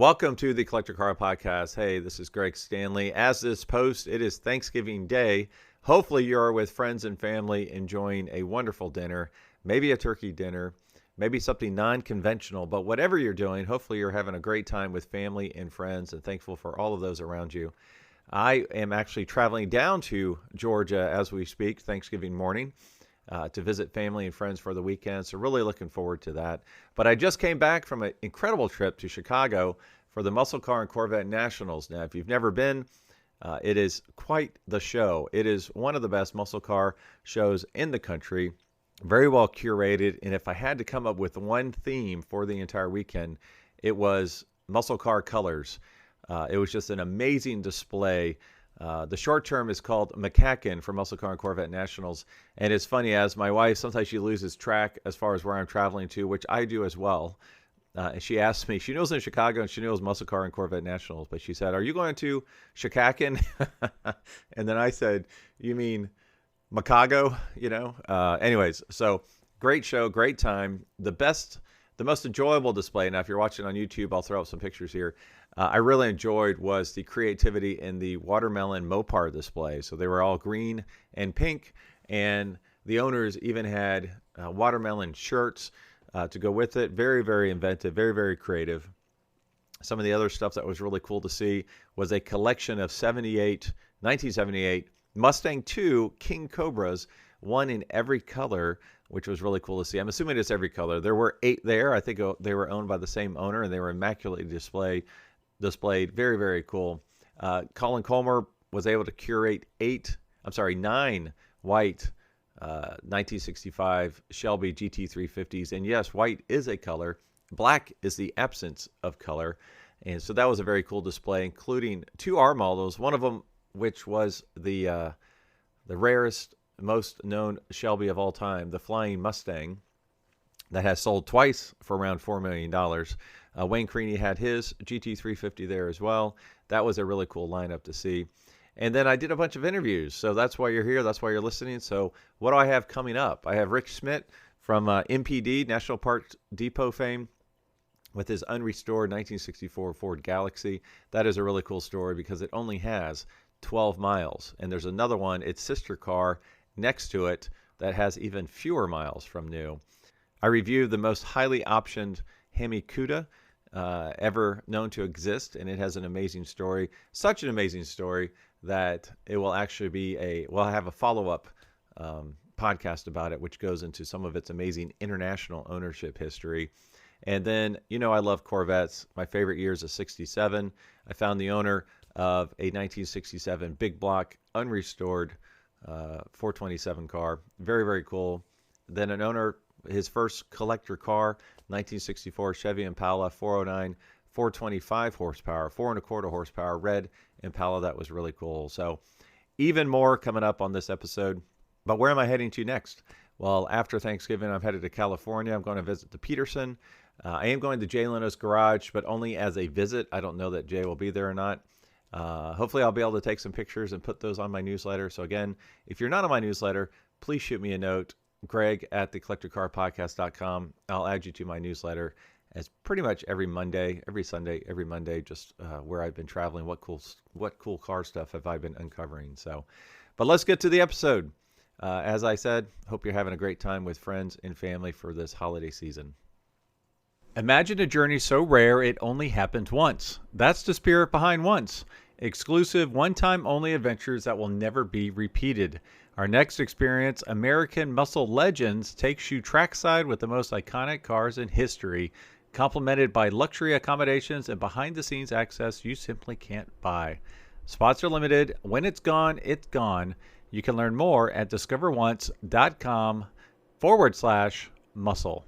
Welcome to the Collector Car Podcast. Hey, this is Greg Stanley. As this post, it is Thanksgiving Day. Hopefully you're with friends and family enjoying a wonderful dinner, maybe a turkey dinner, maybe something non-conventional, but whatever you're doing, hopefully you're having a great time with family and friends and thankful for all of those around you. I am actually traveling down to Georgia as we speak, Thanksgiving morning, to visit family and friends for the weekend. So really looking forward to that. But I just came back from an incredible trip to Chicago for the Muscle Car and Corvette Nationals. Now, if you've never been, it is quite the show. It is one of the best muscle car shows in the country, very well curated. And if I had to come up with one theme for the entire weekend, it was muscle car colors. It was just an amazing display. The short term is called MCACN for Muscle Car and Corvette Nationals. And it's funny, as my wife, sometimes she loses track as far as where I'm traveling to, which I do as well. And she asked me, she knows in Chicago and she knows Muscle Car and Corvette Nationals, but she said, "Are you going to Chicago?" And then I said, "You mean Chicago?" Anyways, so great show, great time. The most enjoyable display. Now, if you're watching on YouTube, I'll throw up some pictures here. I really enjoyed was the creativity in the watermelon Mopar display. So they were all green and pink, and the owners even had watermelon shirts to go with it. Very, very inventive, very, very creative. Some of the other stuff that was really cool to see was a collection of 1978 Mustang II King Cobras, one in every color, which was really cool to see. I'm assuming it's every color. There were 8 there. I think they were owned by the same owner, and they were immaculately displayed. Very, very cool. Colin Colmer was able to curate 9 white 1965 Shelby GT350s. And yes, white is a color. Black is the absence of color. And so that was a very cool display, including 2 R models, one of them which was the rarest, most known Shelby of all time, the Flying Mustang, that has sold twice for around $4 million. Wayne Creaney had his GT350 there as well. That was a really cool lineup to see. And then I did a bunch of interviews. So that's why you're here. That's why you're listening. So what do I have coming up? I have Rick Schmidt from MPD, National Park Depot fame, with his unrestored 1964 Ford Galaxie. That is a really cool story because it only has 12 miles. And there's another one, its sister car next to it, that has even fewer miles from new. I reviewed the most highly optioned Hemi Cuda ever known to exist, and it has an amazing story. Such an amazing story that it will actually we'll have a follow-up podcast about it, which goes into some of its amazing international ownership history. And then, I love Corvettes. My favorite year is a 67. I found the owner of a 1967 big block, unrestored 427 car. Very, very cool. Then an owner, his first collector car, 1964 Chevy Impala 409, 425 horsepower, 4.25 horsepower, red Impala. That was really cool. So even more coming up on this episode. But where am I heading to next? Well, after Thanksgiving, I'm headed to California. I'm going to visit the Peterson. I am going to Jay Leno's garage, but only as a visit. I don't know that Jay will be there or not. Hopefully I'll be able to take some pictures and put those on my newsletter. So again, if you're not on my newsletter, please shoot me a note, greg@thecollectorcarpodcast.com. I'll add you to my newsletter as pretty much every Monday, every Sunday, every Monday, just where I've been traveling, what cool car stuff have I been uncovering. So, but let's get to the episode. As I said, hope you're having a great time with friends and family for this holiday season. Imagine a journey so rare it only happened once. That's the spirit behind Once. Exclusive, one-time only adventures that will never be repeated. Our next experience, American Muscle Legends, takes you trackside with the most iconic cars in history, complemented by luxury accommodations and behind-the-scenes access you simply can't buy. Spots are limited. When it's gone, it's gone. You can learn more at discoveronce.com/muscle.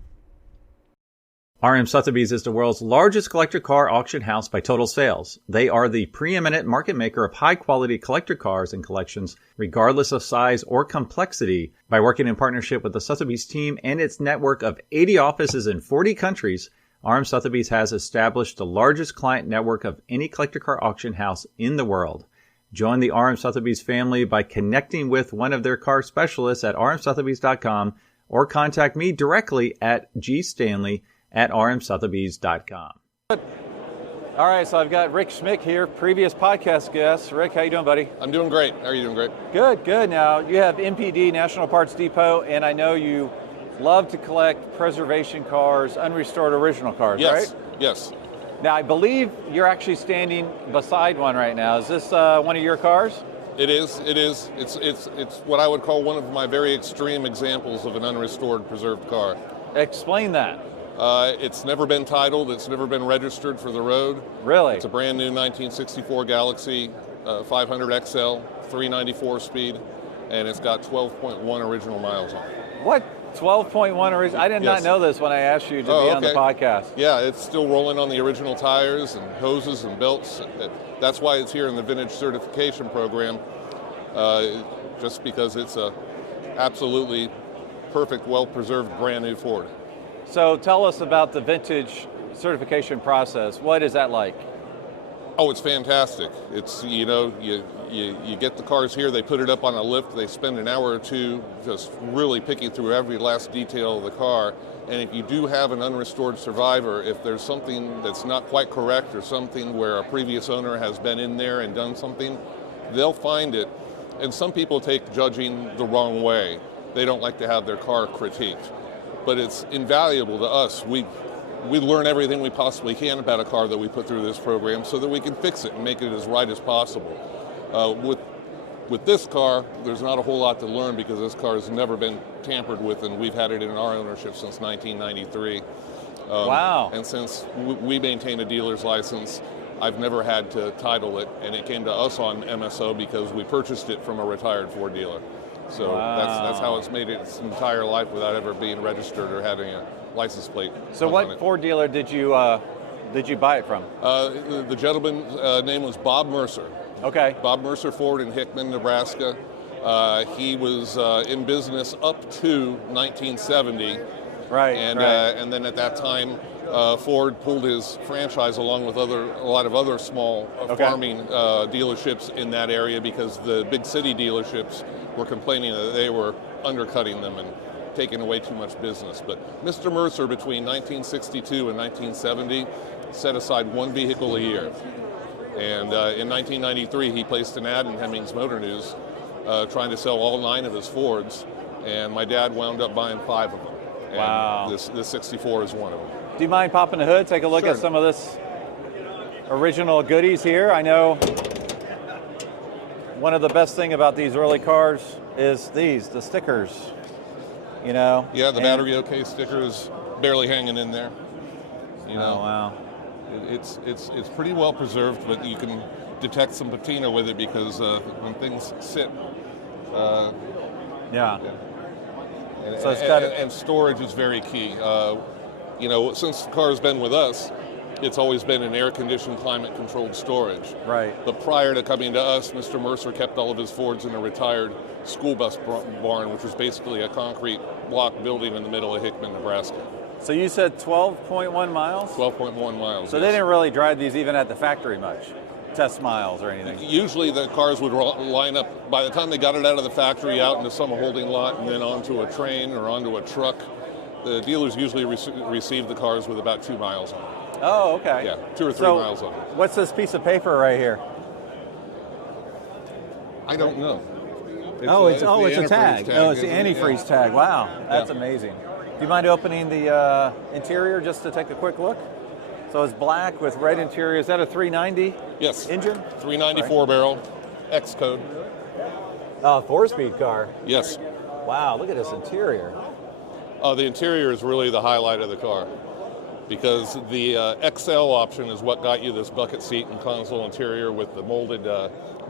RM Sotheby's is the world's largest collector car auction house by total sales. They are the preeminent market maker of high-quality collector cars and collections, regardless of size or complexity. By working in partnership with the Sotheby's team and its network of 80 offices in 40 countries, RM Sotheby's has established the largest client network of any collector car auction house in the world. Join the RM Sotheby's family by connecting with one of their car specialists at rmsotheby's.com or contact me directly at gstanley@rmsotheby's.com. All right, so I've got Rick Schmick here, previous podcast guest. Rick, how you doing, buddy? I'm doing great. How are you doing, Greg? Good, good. Now, you have NPD, National Parts Depot, and I know you love to collect preservation cars, unrestored original cars, Yes, right? yes. Now, I believe you're actually standing beside one right now. Is this one of your cars? It is. It's what I would call one of my very extreme examples of an unrestored preserved car. Explain that. It's never been titled. It's never been registered for the road. Really? It's a brand new 1964 Galaxie 500 XL, 394 speed, and it's got 12.1 original miles on it. What? 12.1 original? I did not know this when I asked you to be on the podcast. Yeah, it's still rolling on the original tires and hoses and belts. That's why it's here in the vintage certification program, just because it's a absolutely perfect, well-preserved, brand new Ford. So tell us about the vintage certification process. What is that like? Oh, it's fantastic. It's, you know, you get the cars here, they put it up on a lift, they spend an hour or two just really picking through every last detail of the car. And if you do have an unrestored survivor, if there's something that's not quite correct or something where a previous owner has been in there and done something, they'll find it. And some people take judging the wrong way. They don't like to have their car critiqued. But it's invaluable to us. We learn everything we possibly can about a car that we put through this program so that we can fix it and make it as right as possible. With this car, there's not a whole lot to learn because this car has never been tampered with, and we've had it in our ownership since 1993. Wow. And since we maintain a dealer's license, I've never had to title it, and it came to us on MSO because we purchased it from a retired Ford dealer. So that's how it's made it its entire life without ever being registered or having a license plate. So what Ford dealer did you buy it from? The gentleman's name was Bob Mercer. Okay. Bob Mercer Ford in Hickman, Nebraska. He was in business up to 1970. Right. And then at that time, Ford pulled his franchise along with a lot of other small farming dealerships in that area because the big city dealerships were complaining that they were undercutting them and taking away too much business. But Mr. Mercer, between 1962 and 1970, set aside one vehicle a year. And in 1993, he placed an ad in Hemmings Motor News trying to sell all 9 of his Fords, and my dad wound up buying 5 of them. And wow. This 64 is one of them. Do you mind popping the hood, take a look at some of this original goodies here? I know one of the best thing about these early cars is the stickers, you know? Yeah, the battery OK sticker is barely hanging in there. You know, wow. It's pretty well preserved, but you can detect some patina with it because when things sit. Yeah. And, so it's got and storage is very key. You know, since the car's been with us, it's always been an air-conditioned, climate-controlled storage. Right. But prior to coming to us, Mr. Mercer kept all of his Fords in a retired school bus barn, which was basically a concrete block building in the middle of Hickman, Nebraska. So you said 12.1 miles? 12.1 miles. So they didn't really drive these even at the factory much, test miles or anything? Usually the cars would line up, by the time they got it out of the factory, out into some holding lot, and then onto a train or onto a truck, the dealers usually receive the cars with about 2 miles on them. Oh, okay. Yeah, 2 or 3 miles on them. What's this piece of paper right here? I don't know. It's a tag. Oh, it's the antifreeze tag. Wow, that's amazing. Do you mind opening the interior just to take a quick look? So it's black with red interior. Is that a 390 engine? 394 barrel, X code. 4-speed car. Yes. Wow, look at this interior. The interior is really the highlight of the car because the XL option is what got you this bucket seat and console interior with the molded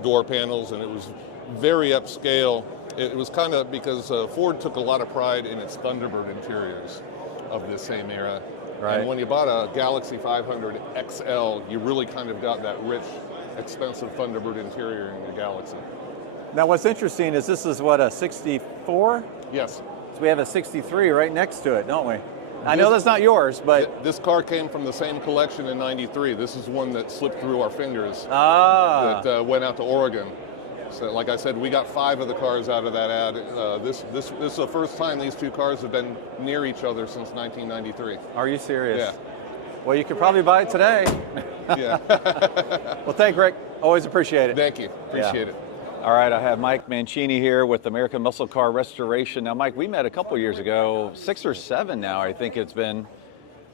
door panels, and it was very upscale. It was kind of because Ford took a lot of pride in its Thunderbird interiors of this same era. Right. And when you bought a Galaxie 500 XL, you really kind of got that rich, expensive Thunderbird interior in the Galaxie. Now what's interesting is this is what, a 64? Yes. So we have a 63 right next to it, don't we? I know that's not yours, but... This car came from the same collection in '93. This is one that slipped through our fingers. That went out to Oregon. So, like I said, we got 5 of the cars out of that ad. This is the first time these 2 cars have been near each other since 1993. Are you serious? Yeah. Well, you could probably buy it today. Yeah. Well, thank Rick. Always appreciate it. Thank you. Appreciate it. All right, I have Mike Mancini here with American Muscle Car Restoration. Now, Mike, we met a couple years ago, 6 or 7 now, I think it's been.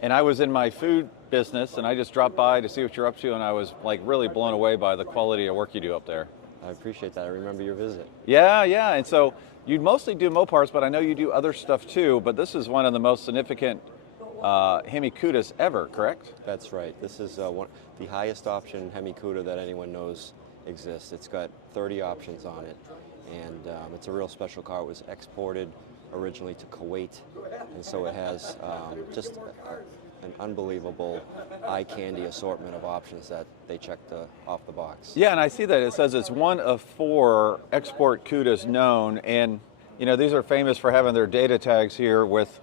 And I was in my food business, and I just dropped by to see what you're up to, and I was like really blown away by the quality of work you do up there. I appreciate that. I remember your visit. Yeah, and so you mostly do Mopars, but I know you do other stuff too, but this is one of the most significant Hemi Cudas ever, correct? That's right. This is the highest option Hemi Cuda that anyone knows exists. It's got 30 options on it, and it's a real special car. It was exported originally to Kuwait, and so it has just an unbelievable eye candy assortment of options that they checked off the box. Yeah, and I see that it says it's one of 4 export Cudas known, and you know, these are famous for having their data tags here with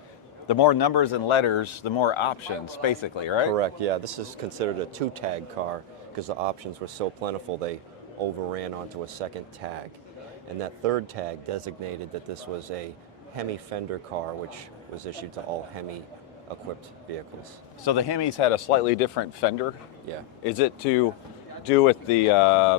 the more numbers and letters, the more options, basically, right? Correct, yeah. This is considered a 2-tag car because the options were so plentiful they overran onto a second tag. And that 3rd tag designated that this was a Hemi fender car, which was issued to all Hemi equipped vehicles. So the Hemis had a slightly different fender? Yeah. Is it to do with the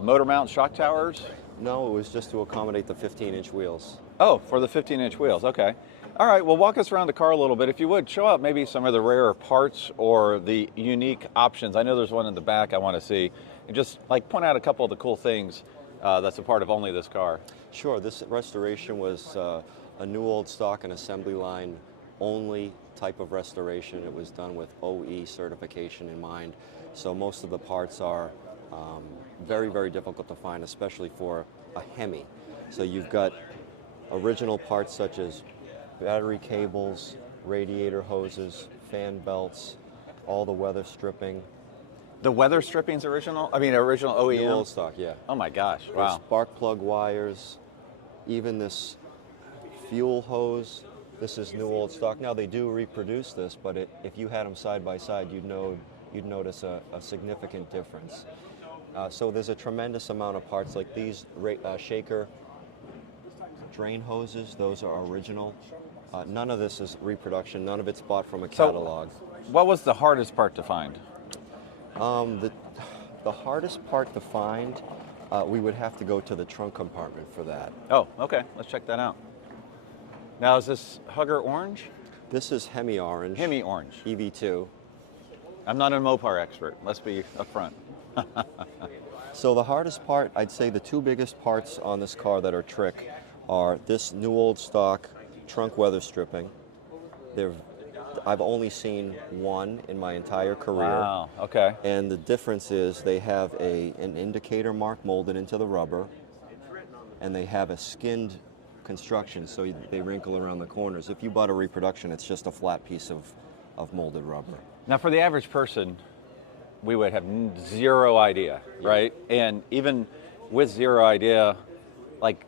motor mount shock towers? No, it was just to accommodate the 15-inch wheels. Oh, for the 15-inch wheels, okay. All right, well, walk us around the car a little bit. If you would, show out maybe some of the rarer parts or the unique options. I know there's one in the back I want to see. And just like point out a couple of the cool things that's a part of only this car. Sure, this restoration was a new old stock and assembly line only type of restoration. It was done with OE certification in mind. So most of the parts are very, very difficult to find, especially for a Hemi. So you've got original parts such as battery cables, radiator hoses, fan belts, all the weather stripping. The weather stripping's original? I mean, original OEM? New old stock, yeah. Oh my gosh, There's wow. spark plug wires, even this fuel hose. This is new old stock. Now they do reproduce this, but if you had them side by side, you'd notice a significant difference. So there's a tremendous amount of parts like these shaker drain hoses. Those are original. None of this is reproduction. None of it's bought from a catalog. So, what was the hardest part to find? The hardest part to find, we would have to go to the trunk compartment for that. Oh, okay. Let's check that out. Now, is this Hugger Orange? This is Hemi Orange. Hemi Orange. EV2. I'm not a Mopar expert. Let's be upfront. So the hardest part, I'd say the 2 biggest parts on this car that are trick are this new old stock trunk weather stripping. I've only seen one in my entire career. Wow, okay. And the difference is they have an indicator mark molded into the rubber, and they have a skinned construction, so they wrinkle around the corners. If you bought a reproduction, it's just a flat piece of molded rubber. Now, for the average person, we would have 0 idea, right? And even with 0 idea, like,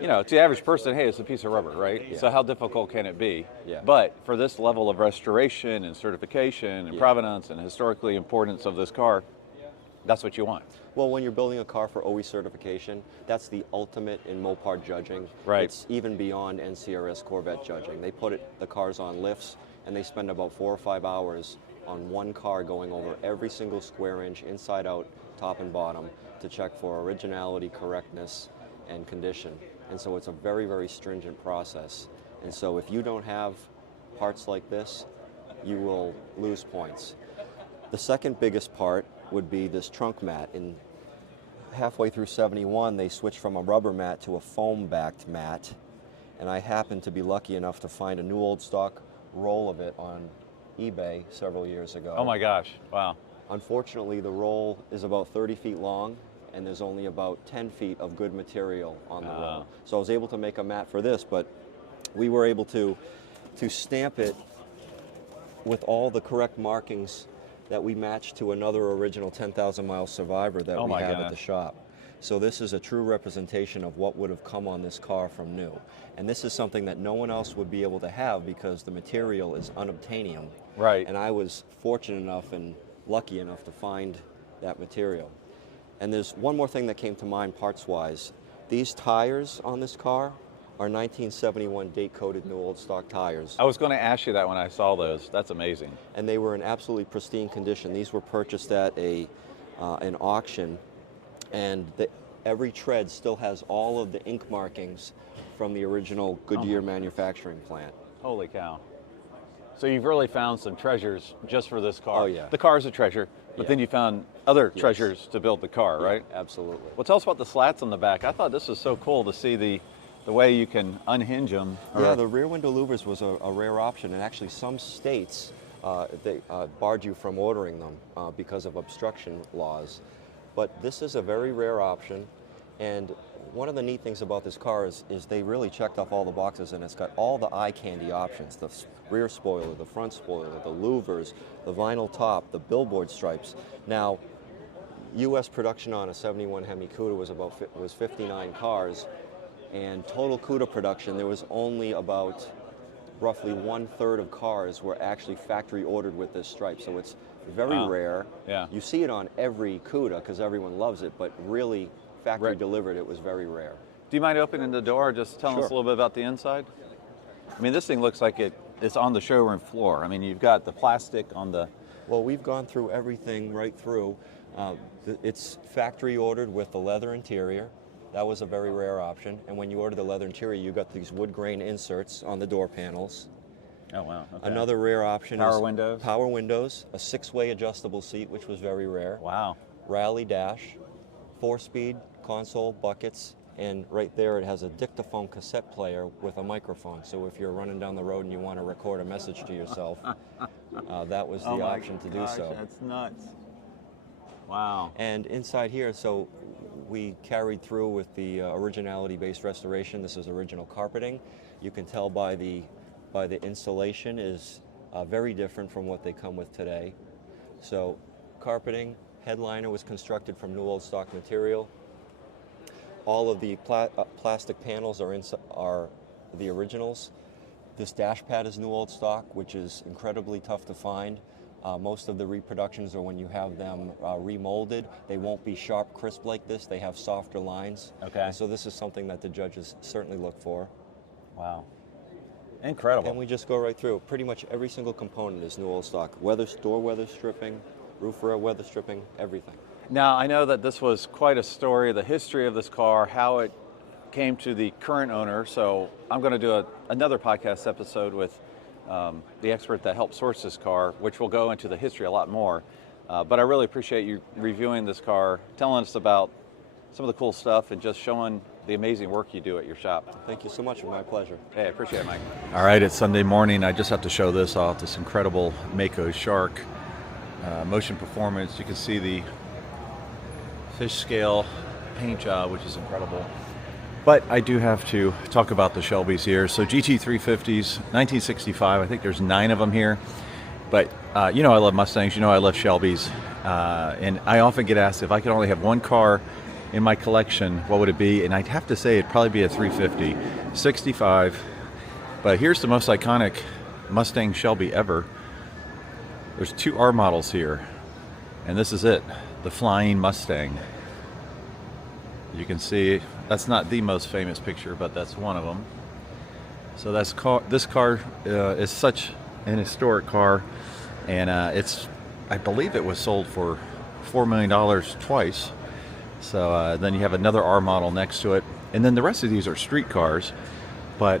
you know, to the average person, hey, it's a piece of rubber, right? Yeah. So how difficult can it be? Yeah. But for this level of restoration and certification and provenance and historically importance of this car, that's what you want. Well, when you're building a car for OE certification, that's the ultimate in Mopar judging. Right. It's even beyond NCRS Corvette judging. They put the cars on lifts, and they spend about 4 or 5 hours on one car going over every single square inch, inside out, top and bottom, to check for originality, correctness, and condition. And so it's a very, very stringent process. And so if you don't have parts like this, you will lose points. The second biggest part would be this trunk mat. In halfway through 71, they switched from a rubber mat to a foam-backed mat. And I happened to be lucky enough to find a new old stock roll of it on eBay several years ago. Oh my gosh, wow. Unfortunately, the roll is about 30 feet long, and there's only about 10 feet of good material on the roll. So I was able to make a mat for this, but we were able to stamp it with all the correct markings that we matched to another original 10,000 mile survivor that we have at the shop. So this is a true representation of what would have come on this car from new. And this is something that no one else would be able to have because the material is unobtainium. Right. And I was fortunate enough and lucky enough to find that material. And there's one more thing that came to mind parts-wise. These tires on this car are 1971 date-coated new old stock tires. I was going to ask you that when I saw those. That's amazing. And they were in absolutely pristine condition. These were purchased at an auction, and every tread still has all of the ink markings from the original Goodyear manufacturing plant. Holy cow. So you've really found some treasures just for this car. Oh, yeah. The car is a treasure, but then you found other treasures to build the car, right? Absolutely. Well, tell us about the slats on the back. I thought this was so cool to see the way you can unhinge them. Yeah, the rear window louvers was a rare option, and actually some states they barred you from ordering them because of obstruction laws. But this is a very rare option, and one of the neat things about this car is they really checked off all the boxes, and it's got all the eye candy options: the rear spoiler, the front spoiler, the louvers, the vinyl top, the billboard stripes. Now, U.S. production on a 71 Hemi Cuda was 59 cars, and total Cuda production, there was only about roughly 1/3 of cars were actually factory ordered with this stripe. So it's very rare. Yeah. You see it on every Cuda because everyone loves it, but really factory delivered, it was very rare. Do you mind opening the door, just telling us a little bit about the inside? I mean, this thing looks like it's on the showroom floor. I mean, you've got the plastic on the... Well, we've gone through everything right through. It's factory ordered with the leather interior. That was a very rare option. And when you order the leather interior, you got these wood grain inserts on the door panels. Oh, wow. Okay. Another rare option is windows. Power windows, a 6-way adjustable seat, which was very rare. Wow. Rally dash, 4-speed console, buckets, and right there it has a dictaphone cassette player with a microphone. So if you're running down the road and you want to record a message to yourself, that was the option to do so. That's nuts. Wow. And inside here, so we carried through with the originality-based restoration. This is original carpeting. You can tell by the installation is very different from what they come with today. So carpeting, headliner was constructed from new old stock material. All of the plastic panels are the originals. This dash pad is new old stock, which is incredibly tough to find. Most of the reproductions are when you have them remolded. They won't be sharp, crisp like this. They have softer lines. Okay. And so this is something that the judges certainly look for. Wow. Incredible. And we just go right through. Pretty much every single component is new old stock. Door weather stripping, roof rail weather stripping, everything. Now, I know that this was quite a story, the history of this car, how it came to the current owner. So I'm going to do another podcast episode with the expert that helped source this car, which will go into the history a lot more. But I really appreciate you reviewing this car, telling us about some of the cool stuff, and just showing the amazing work you do at your shop. Thank you so much. My pleasure. Hey, I appreciate it, Mike. All right, it's Sunday morning. I just have to show this off, this incredible Mako Shark motion performance. You can see the fish scale paint job, which is incredible. But I do have to talk about the Shelbys here. So GT350s, 1965. I think there's 9 of them here. But you know I love Mustangs. You know I love Shelbys. And I often get asked if I could only have one car in my collection, what would it be? And I'd have to say it'd probably be a 350. 65. But here's the most iconic Mustang Shelby ever. There's 2 R models here. And this is it, the Flying Mustang. You can see that's not the most famous picture, but that's one of them. So this car is such an historic car, and I believe it was sold for $4 million twice. So then you have another R model next to it, and then the rest of these are street cars, but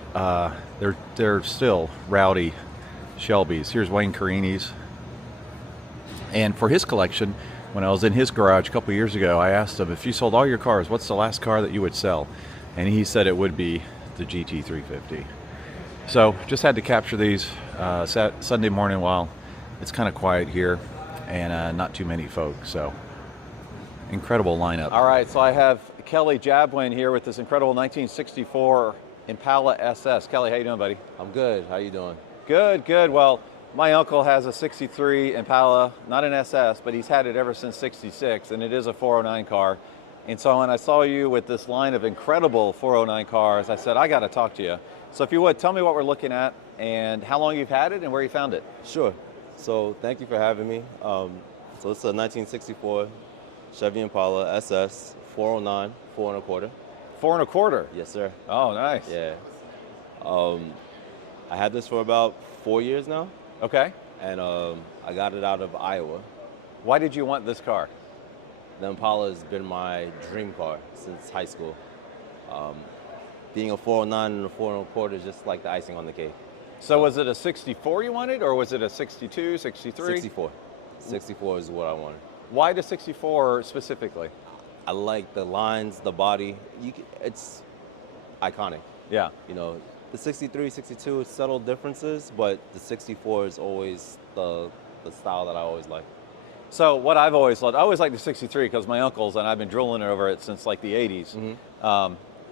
they're still rowdy Shelbys. Here's Wayne Carini's, and for his collection, when I was in his garage a couple years ago, I asked him, if you sold all your cars, what's the last car that you would sell? And he said it would be the GT350. So just had to capture these Sunday morning while it's kind of quiet here and not too many folks. So incredible lineup. All right, so I have Kelly Jabwin here with this incredible 1964 Impala SS. Kelly, how you doing, buddy? I'm good. How you doing? Good, good. Well, my uncle has a 63 Impala, not an SS, but he's had it ever since 66, and it is a 409 car. And so when I saw you with this line of incredible 409 cars, I said, I got to talk to you. So if you would, tell me what we're looking at and how long you've had it and where you found it. Sure. So thank you for having me. So it's a 1964 Chevy Impala SS 409 4 1/4. 4 1/4. Yes, sir. Oh, nice. Yeah. I had this for about 4 years now, Okay. and I got it out of Iowa. Why did you want this car? The Impala has been my dream car since high school. Being a 409 and a 4 1/4 is just like the icing on the cake. So was it a 64 you wanted, or was it a 62, 63? 64. 64 is what I wanted. Why the 64 specifically? I like the lines, the body. It's iconic. Yeah. You know, the 63, 62, it's subtle differences, but the 64 is always the style that I always like. So what I've always loved, I always liked the 63 because my uncles, and I've been drooling over it since like the 80s.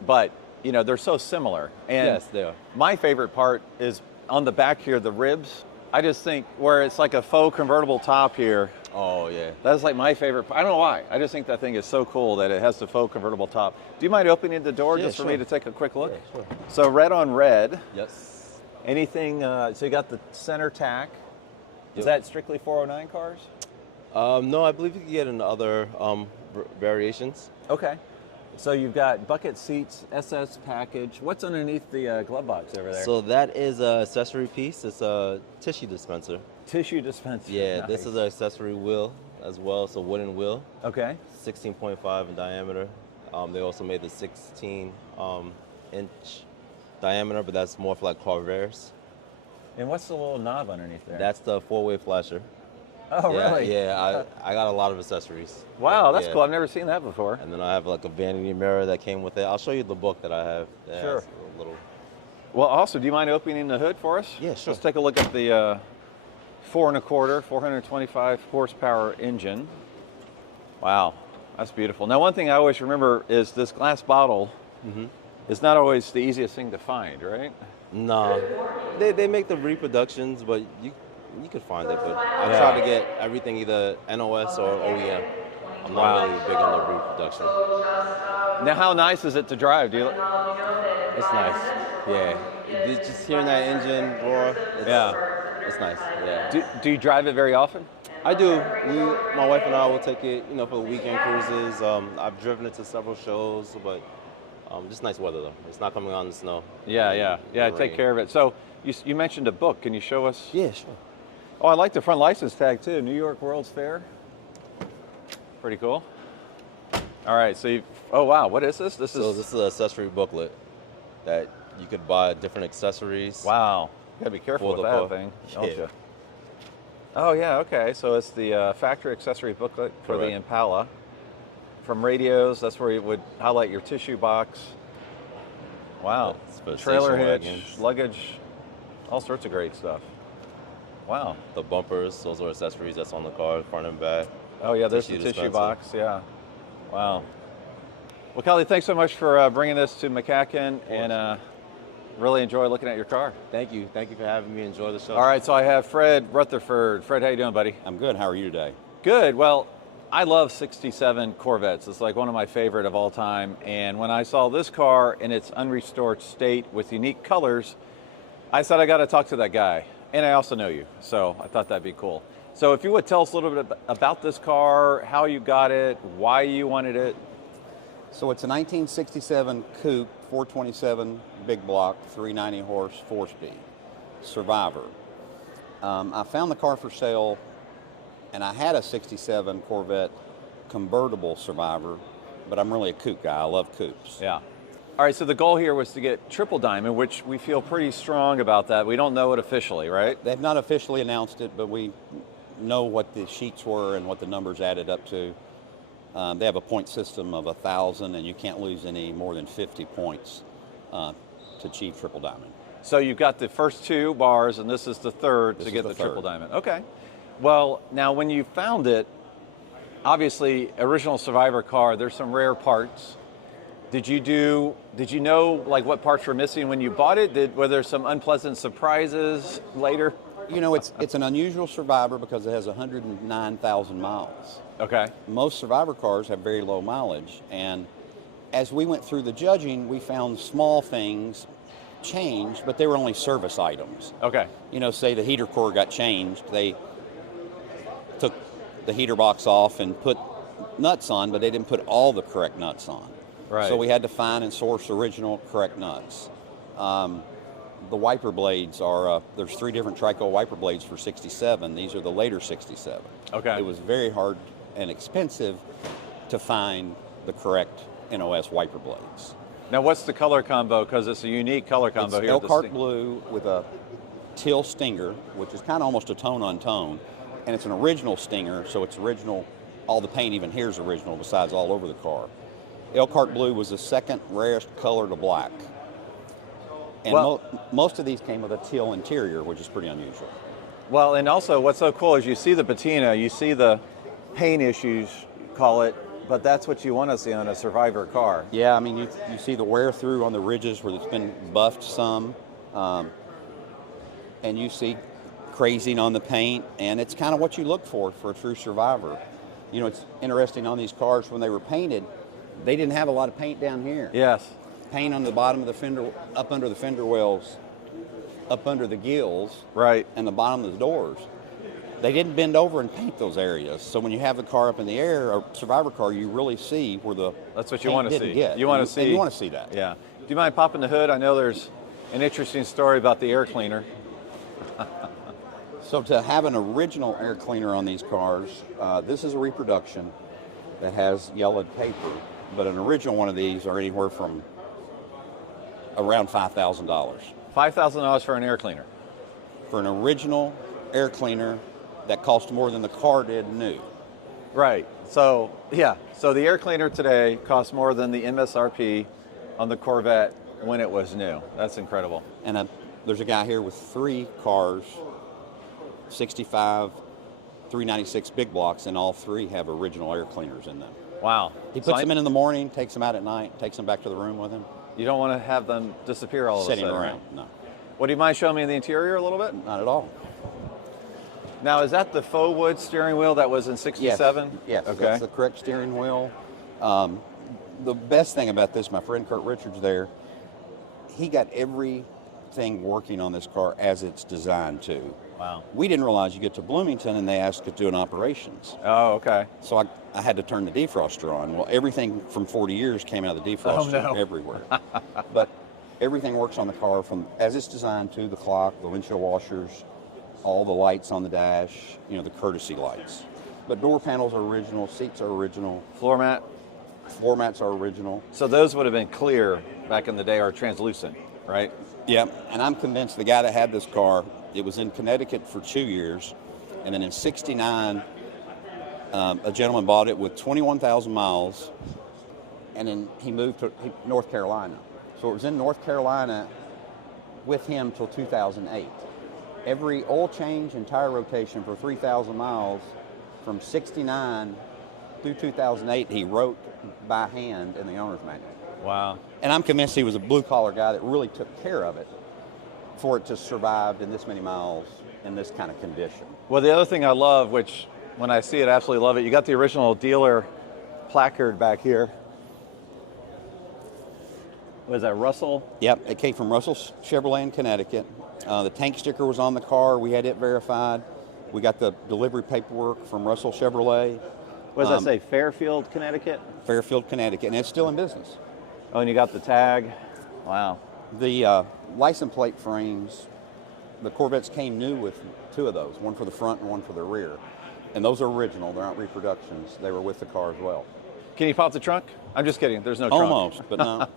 But, you know, they're so similar. And Yes, they are. my favorite part is on the back here, the ribs. I just think where it's like a faux convertible top here, Oh, yeah. that's like my favorite. I don't know why. I just think that thing is so cool that it has the faux convertible top. Do you mind opening the door Yeah, just for me sure. to take a quick look? Yeah, sure. So red on red. Yes. Anything, so you got the center tack. Is Yep. that strictly 409 cars? No, I believe you can get in other variations. Okay. So you've got bucket seats, SS package. What's underneath the glove box over there? So that is an accessory piece. It's a tissue dispenser. Tissue dispenser. Yeah, Nice. this is an accessory wheel as well. It's a wooden wheel, Okay. 16.5 in diameter. They also made the 16 inch diameter, but that's more for like Corvettes. And what's the little knob underneath there? That's the 4-way flasher. oh, yeah, really? Yeah, I got a lot of accessories. Wow, that's Yeah. cool. I've never seen that before. And then I have like a vanity mirror that came with it. I'll show you the book that I have. That Sure. has a little. Well, also, do you mind opening the hood for us? Yeah, sure. Let's take a look at the 4 1/4, 425 horsepower engine. Wow, that's beautiful. Now, one thing I always remember is this glass bottle is not always the easiest thing to find, right? No, they make the reproductions, but you could find it. But I Yeah. try to get everything either NOS or OEM. I'm not really big on the reproduction. Now, how nice is it to drive? Do you? It's nice. Yeah, just hearing that engine roar. It's nice. Yeah. Do you drive it very often? I do. My wife and I will take it, for weekend cruises. I've driven it to several shows, but just nice weather though. It's not coming on in the snow. Yeah. Take Rain. care of it. So you mentioned a book. Can you show us? Yeah, sure. Oh, I like the front license tag too. New York World's Fair. Pretty cool. All right. So oh wow, what is this? This So is this is an accessory booklet that you could buy different accessories. wow. You gotta be careful For with the that car. thing, don't Yeah. you? Oh yeah. Okay. So it's the factory accessory booklet for the Correct. Impala. From radios, that's where you would highlight your tissue box. Wow. It's for Trailer station hitch, wagons. luggage, all sorts of great stuff. Wow. The bumpers, those are accessories that's on the car, front and back. Oh yeah, there's the Tissue tissue dispenser. box. Yeah. Wow. Well, Kelly, thanks so much for bringing this to MCACN, and really enjoy looking at your car. Thank you. Thank you for having me. Enjoy the show. All right, so I have Fred Rutherford. Fred, how you doing, buddy? I'm good. How are you today? Good. Well, I love 67 Corvettes. It's like one of my favorite of all time. And when I saw this car in its unrestored state with unique colors, I said I got to talk to that guy. And I also know you, so I thought that'd be cool. So if you would tell us a little bit about this car, how you got it, why you wanted it. So it's a 1967 coupe, 427 big block, 390 horse, 4-speed, Survivor. I found the car for sale, and I had a 67 Corvette convertible Survivor, but I'm really a coupe guy. I love coupes. Yeah. All right, so the goal here was to get triple diamond, which we feel pretty strong about that. We don't know it officially, right? They've not officially announced it, but we know what the sheets were and what the numbers added up to. They have a point system of 1,000, and you can't lose any more than 50 points to achieve triple diamond. So you've got the first two bars, and this is the third This to is get the the triple third. diamond. Okay. Well, now when you found it, obviously original Survivor car, there's some rare parts. Did you know like what parts were missing when you bought it? Were there some unpleasant surprises later? You know, it's an unusual Survivor because it has 109,000 miles. Okay. Most Survivor cars have very low mileage, and as we went through the judging, we found small things changed, but they were only service items. Okay. You know, say the heater core got changed, they took the heater box off and put nuts on, but they didn't put all the correct nuts on. Right. So we had to find and source original correct nuts. The wiper blades are, there's 3 different tricoat wiper blades for 67. These are the later 67. Okay. It was very hard and expensive to find the correct NOS wiper blades. Now, what's the color combo? Because it's a unique color combo It's here. Elkhart blue with a teal stinger, which is kind of almost a tone on tone. And it's an original stinger, so it's original. All the paint even here is original, besides all over the car. Elkhart blue was the second rarest color to black. And most of these came with a teal interior, which is pretty unusual. Well, and also what's so cool is you see the patina, you see the paint issues, call it, but that's what you want to see on a Survivor car. Yeah, I mean, you see the wear through on the ridges where it's been buffed some, and you see crazing on the paint, and it's kind of what you look for a true Survivor. You know, it's interesting on these cars when they were painted, they didn't have a lot of paint down here. Yes. Paint on the bottom of the fender, up under the fender wells, up under the gills, Right. and the bottom of the doors. They didn't bend over and paint those areas. So when you have the car up in the air, a Survivor car, you really see where the That's what you paint want to didn't see. get. You want to And see. you want to see that. Yeah. Do you mind popping the hood? I know there's an interesting story about the air cleaner. So to have an original air cleaner on these cars, this is a reproduction that has yellowed paper, but an original one of these are anywhere from around $5,000. $5,000 for an air cleaner. For an original air cleaner that cost more than the car did new. Right. So, yeah. So the air cleaner today costs more than the MSRP on the Corvette when it was new. That's incredible. And there's a guy here with 3 cars, 65, 396 big blocks, and all 3 have original air cleaners in them. Wow. He puts them in the morning, takes them out at night, takes them back to the room with him. You don't want to have them disappear all of a Sitting sudden, around, right? no, Well, do you mind showing me the interior a little bit? not at all. Now, is that the faux wood steering wheel that was in 67? Yes, Okay. that's the correct steering wheel. The best thing about this, my friend Kurt Richards there, he got everything working on this car as it's designed to. Wow. We didn't realize you get to Bloomington and they asked to do an operations. Oh, okay. So I had to turn the defroster on. Well, everything from 40 years came out of the defroster everywhere. But everything works on the car from as it's designed to the clock, the windshield washers, all the lights on the dash, you know, the courtesy lights. But door panels are original, seats are original, Floor mat. floor mats are original. So those would have been clear back in the day, or translucent, right? Yeah, and I'm convinced the guy that had this car, it was in Connecticut for 2 years, and then in 69, a gentleman bought it with 21,000 miles, and then he moved to North Carolina. So it was in North Carolina with him till 2008. Every oil change and tire rotation for 3,000 miles from 69 through 2008, he wrote by hand in the owner's manual. Wow. And I'm convinced he was a blue-collar guy that really took care of it for it to survive in this many miles in this kind of condition. Well, the other thing I love, which when I see it, I absolutely love it, you got the original dealer placard back here. Was that Russell? Yep, it came from Russell Chevrolet in Connecticut. The tank sticker was on the car. We had it verified. We got the delivery paperwork from Russell Chevrolet. What does that say? Fairfield, Connecticut? Fairfield, Connecticut, and it's still in business. Oh, and you got the tag. Wow. The license plate frames, the Corvettes came new with 2 of those, one for the front and one for the rear. And those are original, they're not reproductions. They were with the car as well. Can you pop the trunk? I'm just kidding. There's no trunk. Almost, but no.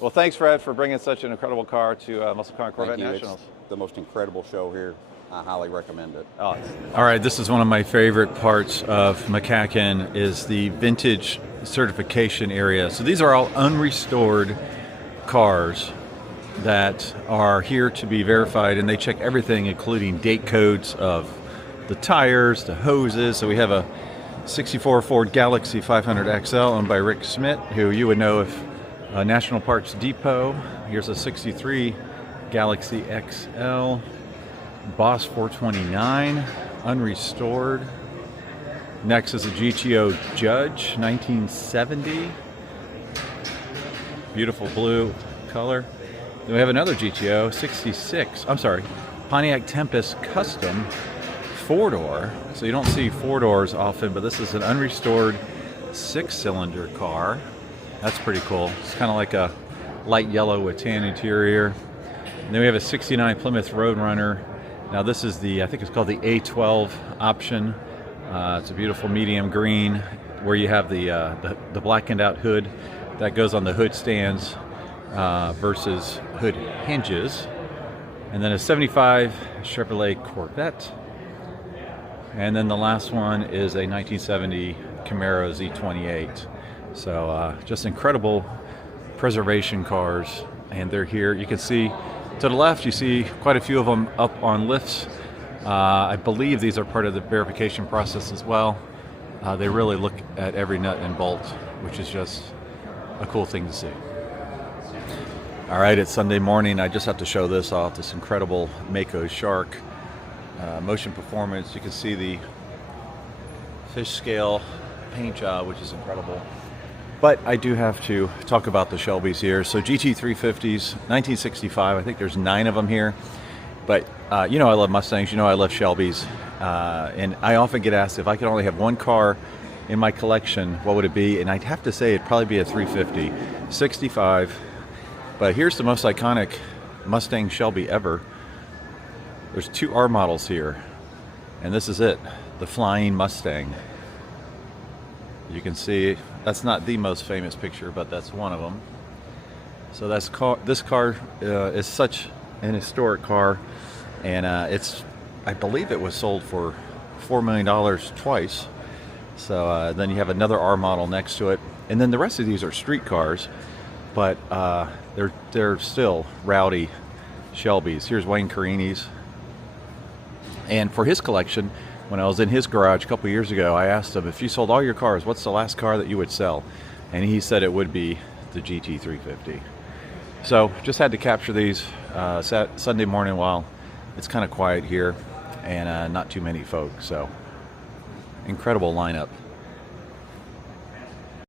Well, thanks, Fred, for bringing such an incredible car to Muscle Car and Corvette Thank you. Nationals. It's the most incredible show here. I highly recommend it. Oh, all right, this is one of my favorite parts of MCACN is the vintage certification area. So these are all unrestored cars that are here to be verified, and they check everything, including date codes of the tires, the hoses. So we have a 64 Ford Galaxie 500 XL owned by Rick Schmidt, who you would know if National Parts Depot. Here's a 63 Galaxie XL. Boss 429, unrestored. Next is a GTO Judge, 1970. Beautiful blue color. Then we have another GTO, 66. I'm sorry, Pontiac Tempest Custom, 4-door. So you don't see 4 doors often, but this is an unrestored 6-cylinder car. That's pretty cool. It's kind of like a light yellow with tan interior. And then we have a 69 Plymouth Roadrunner. Now this is the, I think it's called the A12 option. It's a beautiful medium green where you have the blackened out hood that goes on the hood stands versus hood hinges. And then a 75 Chevrolet Corvette. And then the last one is a 1970 Camaro Z28. So just incredible preservation cars, and they're here. You can see to the left, you see quite a few of them up on lifts. I believe these are part of the verification process as well. They really look at every nut and bolt, which is just a cool thing to see. All right, it's Sunday morning. I just have to show this off, this incredible Mako Shark motion performance. You can see the fish scale paint job, which is incredible. But I do have to talk about the Shelbys here. So GT350s, 1965. I think there's 9 of them here. But you know I love Mustangs. You know I love Shelbys. And I often get asked if I could only have one car in my collection, what would it be? And I'd have to say it'd probably be a 350. 65. But here's the most iconic Mustang Shelby ever. There's 2 R models here. And this is it, the Flying Mustang. You can see that's not the most famous picture, but that's one of them. So this car is such an historic car, and I believe it was sold for $4 million twice. So then you have another R model next to it, and then the rest of these are street cars, but they're still rowdy Shelbys. Here's Wayne Carini's, and for his collection, when I was in his garage a couple years ago, I asked him, if you sold all your cars, what's the last car that you would sell? And he said it would be the GT350. So just had to capture these Sunday morning while it's kind of quiet here and not too many folks. So incredible lineup.